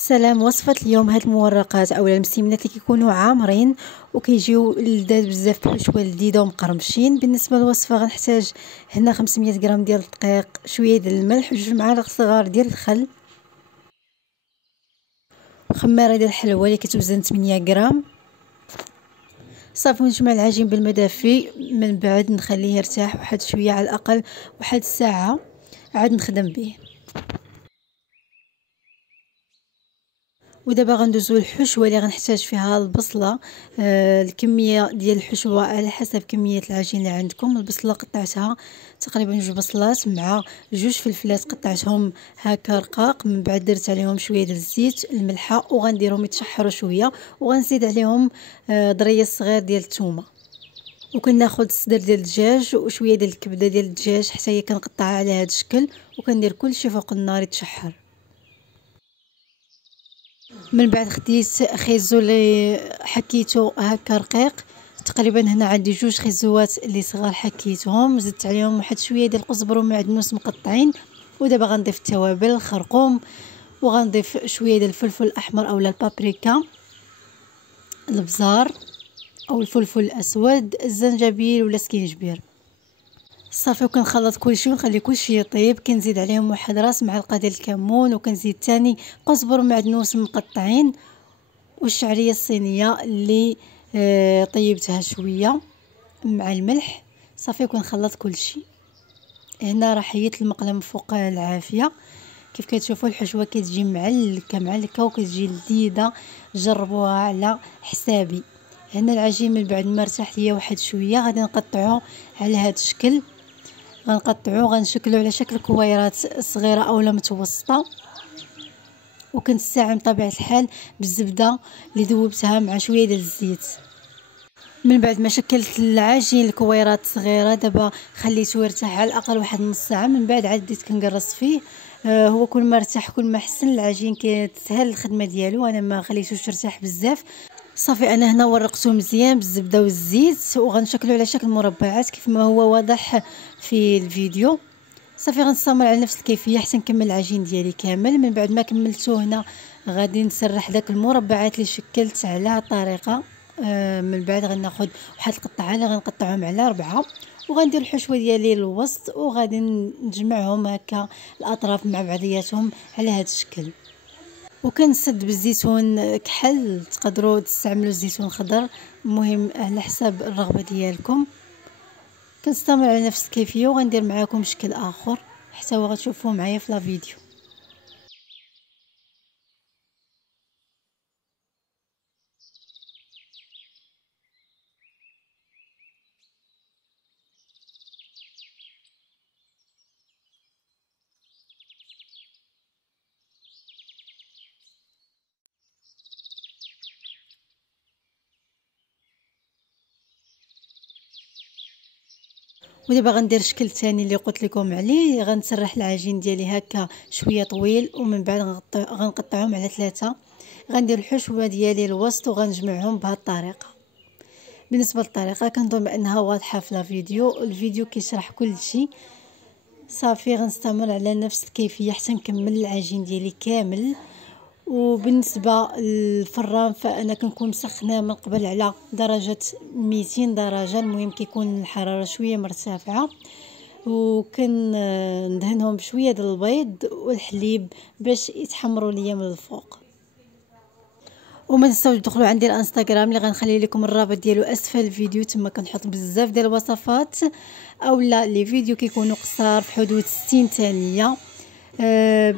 سلام. وصفة اليوم هاد المورقات اولا المسيمنات اللي كيكونوا عامرين وكيجيو لذاذ بزاف بحشوه لذيذه ومقرمشين. بالنسبه للوصفه غنحتاج هنا 500 غرام ديال الدقيق، شويه ديال الملح، وجوج معالق صغار ديال الخل، خماره ديال الحلوى اللي كتوزن 8 غرام. صافي نجمع العجين بالماء دافي، من بعد نخليه يرتاح واحد شويه، على الاقل واحد الساعه عاد نخدم به. ودابا غندوزو الحشوه اللي غنحتاج فيها البصله. الكميه ديال الحشوه على حسب كميه العجين اللي عندكم. البصله قطعتها تقريبا 2 بصلات مع 2 فلفلات قطعتهم هكا رقاق. من بعد درت عليهم شويه ديال الزيت، الملحه، وغنديرهم يتشحروا شويه، وغنزيد عليهم ضريه صغير ديال الثومه. وكناخذ الصدر ديال الدجاج وشويه ديال الكبده ديال الدجاج حتى هي كنقطعها على هذا الشكل، وكندير كلشي فوق النار يتشحر. من بعد خديت خيزو اللي حكيته هكا رقيق، تقريبا هنا عندي 2 خيزوات اللي صغار حكيتهم، زدت عليهم واحد شويه ديال القزبر ومعدنوس مقطعين. ودابا غنضيف التوابل، الخرقوم، وغنضيف شويه ديال الفلفل الاحمر اولا البابريكا، البزار او الفلفل الاسود، الزنجبيل ولا سكينجبير. صافي وكنخلط كلشي ونخلي كلشي يطيب. كنزيد عليهم واحد راس معلقه ديال الكمون، وكنزيد ثاني قزبر ومعدنوس مقطعين، والشعريه الصينيه اللي طيبتها شويه مع الملح. صافي وكنخلط كلشي. هنا راه حيت المقله من فوق العافيه. كيف كتشوفوا الحشوه كتجي معلكه وكتجي لذيذه، جربوها على حسابي. هنا العجين من بعد ما ارتاح ليا واحد شويه غادي نقطعوه على هذا الشكل. غنقطعوه غنشكلو على شكل كويرات صغيره اولا متوسطه، وكنستعمل طبيعه الحال بالزبده اللي ذوبتها مع شويه ديال الزيت. من بعد ما شكلت العجين الكويرات صغيره، دابا خليته يرتاح على الاقل واحد نص ساعه. من بعد عاد بديت كنقرص فيه. هو كل ما ارتاح كل ما حسن العجين، كتسهل الخدمه ديالو. انا ما خليتوش يرتاح بزاف. صافي انا هنا ورقته مزيان بالزبده والزيت، وغنشكلو على شكل مربعات كيف ما هو واضح في الفيديو. صافي غنستمر على نفس الكيفيه حتى نكمل العجين ديالي كامل. من بعد ما كملته هنا غادي نسرح داك المربعات اللي شكلت على هذه الطريقه. من بعد غناخذ واحد القطعه اللي غنقطعهم على 4، وغندير الحشوه ديالي للوسط، وغادي نجمعهم هكا الاطراف مع بعضياتهم على هذا الشكل. وكنسد بالزيتون كحل، تقدروا تستعملوا الزيتون خضر، المهم على حسب الرغبه ديالكم. كنستمر على نفس الكيفيه وغندير معاكم شكل اخر حتى هو غتشوفوه معايا في لا فيديو. ودابا غندير الشكل الثاني اللي قلت لكم عليه. غنسرح العجين ديالي هكا شويه طويل، ومن بعد غنقطعهم على 3. غندير الحشوه ديالي الوسط وغنجمعهم بهذه الطريقه. بالنسبه للطريقه كنظن بانها واضحه في الفيديو كيشرح كل شيء. صافي غنستمر على نفس الكيفيه حتى نكمل العجين ديالي كامل. وبالنسبه للفران فانا كنكون مسخناه من قبل على درجه 200 درجه، المهم كيكون الحراره شويه مرتفعه. وكندهنهم بشويه ديال البيض والحليب باش يتحمروا ليا من الفوق. وما تنساوش تدخلوا عندي الانستغرام اللي غنخلي لكم الرابط ديالو اسفل الفيديو. تما كنحط بزاف ديال الوصفات اولا لي فيديو كيكونوا قصار في حدود 60 ثانيه.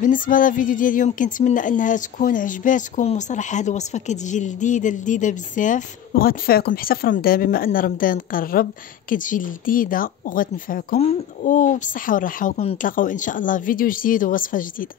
بالنسبه للفيديو ديال اليوم كنتمنى انها تكون عجباتكم. وصراحه هذه الوصفه كتجي لذيذه بزاف وغتنفعكم حتى في رمضان، بما ان رمضان قرب كتجي لذيذه وغتنفعكم. وبالصحه والراحه، ونتلاقاو ان شاء الله في فيديو جديد ووصفه جديده.